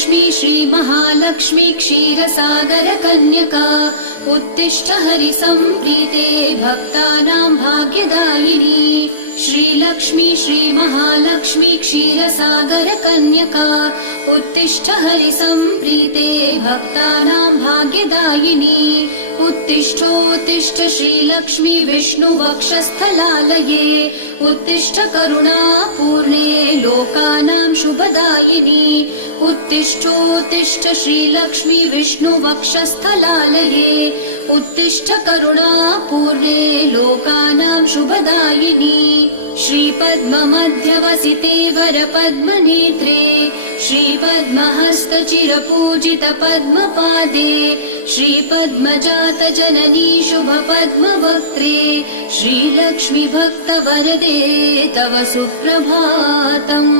श्रीलक्ष्मी श्रीमहालक्ष्मी क्षीरसागरकन्यका उत्तिष्ठ हरिसम्प्रीते भक्तानां भाग्यदायिनी। श्रीलक्ष्मी श्रीमहालक्ष्मी क्षीरसागरकन्यका उत्तिष्ठ हरिसम्प्रीते भक्तानां भाग्यदायिनी। उत्तिष्ठोत्तिष्ठ श्रीलक्ष्मी विष्णुवक्षस्थलालये उत्तिष्ठ करुणापूर्णे लोकानां शुभदायिनी। उत्तिष्ठोत्तिष्ठ श्रीलक्ष्मी विष्णुवक्षस्थलालये उत्तिष्ठ करुणापूर्णे लोकानां शुभदायिनी। श्रीपद्ममध्यवसिते वरपद्मनेत्रे श्रीपद्महस्तचिरपूजितपद्मपादे श्रीपद्मजातजननी शुभपद्मवक्त्रे श्रीलक्ष्मी भक्तवरदे तव सुप्रभातम्।